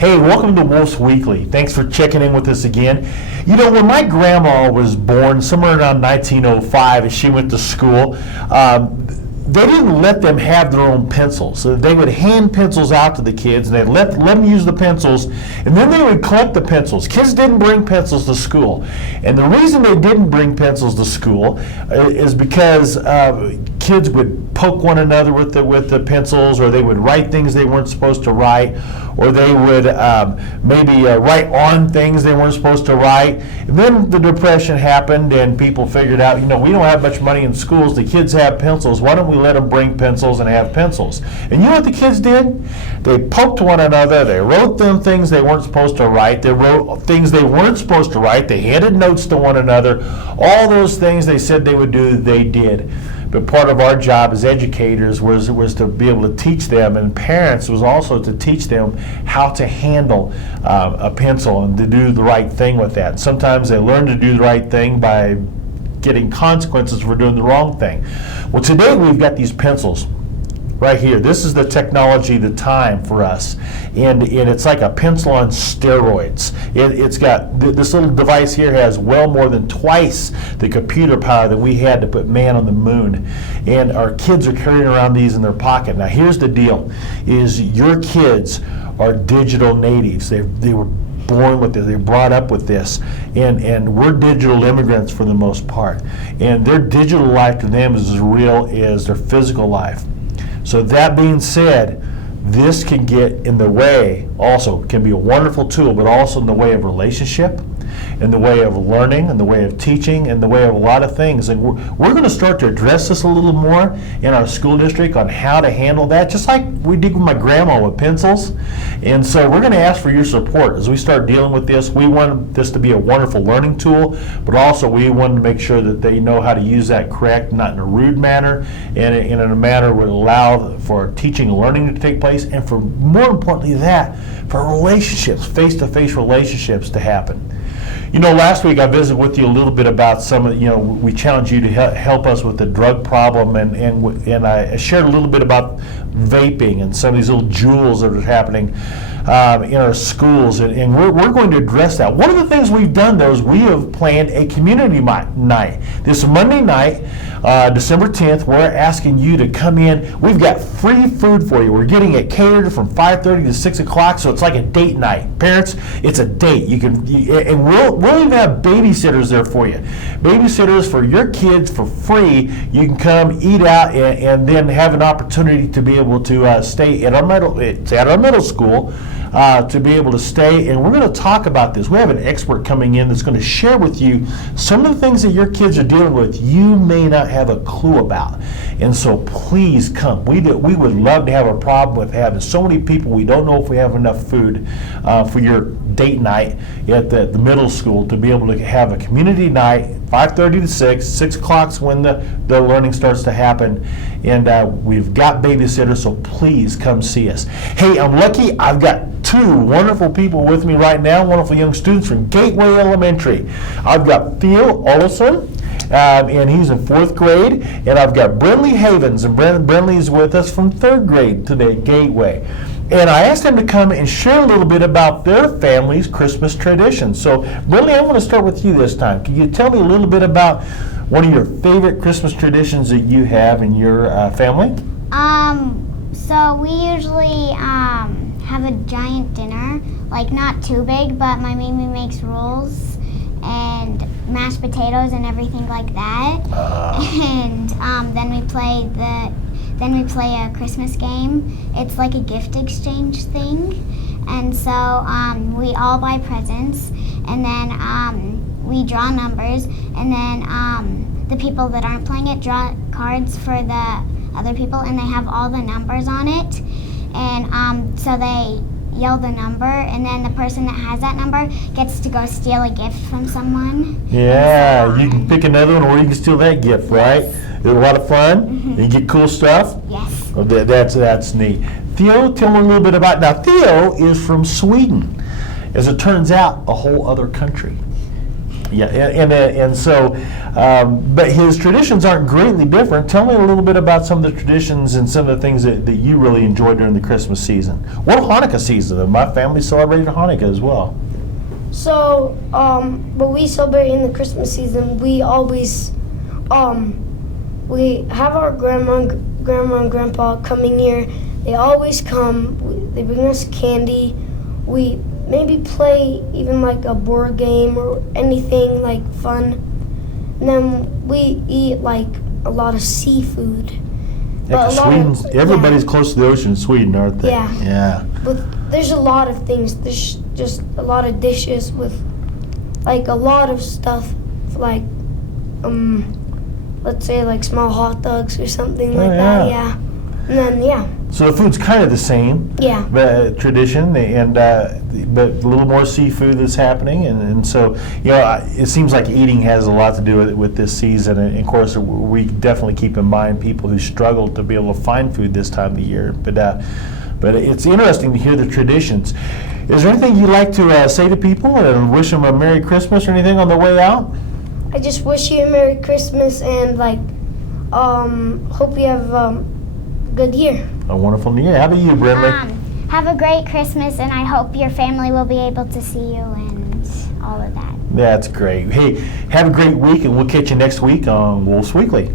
Hey, welcome to Woolf Weekly. Thanks for checking in with us again. You know, when my grandma was born, somewhere around 1905, as she went to school, they didn't let them have their own pencils. So they would hand pencils out to the kids, and they'd let them use the pencils, and then they would collect the pencils. Kids didn't bring pencils to school. And the reason they didn't bring pencils to school is because kids would poke one another with the pencils, or they would write things they weren't supposed to write, or they would maybe write on things they weren't supposed to write. And then the Depression happened, and people figured out, you know, we don't have much money in schools. The kids have pencils. Why don't we let them bring pencils and have pencils? And you know what the kids did? They poked one another. They wrote them things they weren't supposed to write. They wrote things they weren't supposed to write. They handed notes to one another. All those things they said they would do, they did. But part of our job as educators was to be able to teach them, and parents was also to teach them how to handle a pencil and to do the right thing with that. Sometimes they learn to do the right thing by getting consequences for doing the wrong thing. Well, today we've got these pencils right here. This is the technology, the time for us. And it's like a pencil on steroids. It's got, this little device here has well more than twice the computer power that we had to put man on the moon. And our kids are carrying around these in their pocket. Now here's the deal, is your kids are digital natives. They were born with this, they're brought up with this, and we're digital immigrants for the most part. And their digital life to them is as real as their physical life. So that being said, this can get in the way, also can be a wonderful tool, but also in the way of relationship, in the way of learning, in the way of teaching, in the way of a lot of things. And we're going to start to address this a little more in our school district on how to handle that, just like we did with my grandma with pencils. And so we're going to ask for your support as we start dealing with this. We want this to be a wonderful learning tool, but also we want to make sure that they know how to use that correct, not in a rude manner, and in a manner that would allow for teaching and learning to take place, and for more importantly that, for relationships, face-to-face relationships to happen. You know, last week I visited with you a little bit about some of, you know, we challenged you to help us with the drug problem, and I shared a little bit about vaping and some of these little jewels that are happening in our schools, and we're going to address that. One of the things we've done, though, is we have planned a community night. This Monday night, December 10th, we're asking you to come in. We've got free food for you. We're getting it catered from 5:30 to 6 o'clock, so it's like a date night. Parents, it's a date. And we'll even have babysitters there for you. Babysitters for your kids for free. You can come eat out and then have an opportunity to be able to stay at our middle school. To be able to stay, and we're going to talk about this. We have an expert coming in that's going to share with you some of the things that your kids are dealing with you may not have a clue about. And so please come. We would love to have a problem with having so many people. We don't know if we have enough food for your date night at the middle school to be able to have a community night, 5:30 to 6 o'clock's when the learning starts to happen. And we've got babysitters, so please come see us. Hey, I'm lucky. I've got two wonderful people with me right now, wonderful young students from Gateway Elementary. I've got Theo Olson, and he's in 4th grade, and I've got Brenley Havens, and Brenley's with us from 3rd grade today at Gateway. And I asked them to come and share a little bit about their family's Christmas traditions. So, Brenley, I want to start with you this time. Can you tell me a little bit about one of your favorite Christmas traditions that you have in your family? So we usually have a giant dinner, like not too big, but my Mimi makes rolls and mashed potatoes and everything like that. And then we play a Christmas game. It's like a gift exchange thing. And so we all buy presents, and then we draw numbers, and then the people that aren't playing it draw cards for the other people, and they have all the numbers on it. And so they yell the number, and then the person that has that number gets to go steal a gift from someone. Yeah, you can pick another one, or you can steal that gift, right? It's a lot of fun. Mm-hmm. You get cool stuff. Yes. Oh, that's neat. Theo, tell me a little bit about. Now, Theo is from Sweden. As it turns out, a whole other country. Yeah, and so, but his traditions aren't greatly different. Tell me a little bit about some of the traditions and some of the things that you really enjoy during the Christmas season. Or Hanukkah season. My family celebrated Hanukkah as well. So, what we celebrate in the Christmas season, we always, we have our grandma and grandpa coming here. They always come. They bring us candy. We maybe play even like a board game or anything like fun. And then we eat like a lot of seafood. Yeah, 'cause Sweden's, everybody's close to the ocean in Sweden, aren't they? Yeah. Yeah. But there's a lot of things. There's just a lot of dishes with like a lot of stuff like let's say like small hot dogs or something like that. Yeah. And then So the food's kind of the same. Yeah. Tradition, and but a little more seafood that's happening, and so it seems like eating has a lot to do with this season, and of course we definitely keep in mind people who struggle to be able to find food this time of the year. But it's interesting to hear the traditions. Is there anything you'd like to say to people and wish them a Merry Christmas or anything on their way out? I just wish you a Merry Christmas and hope you have a good year. A wonderful New Year. How about you, Brindley? Have a great Christmas, and I hope your family will be able to see you and all of that. That's great. Hey, have a great week, and we'll catch you next week on Woolf Weekly.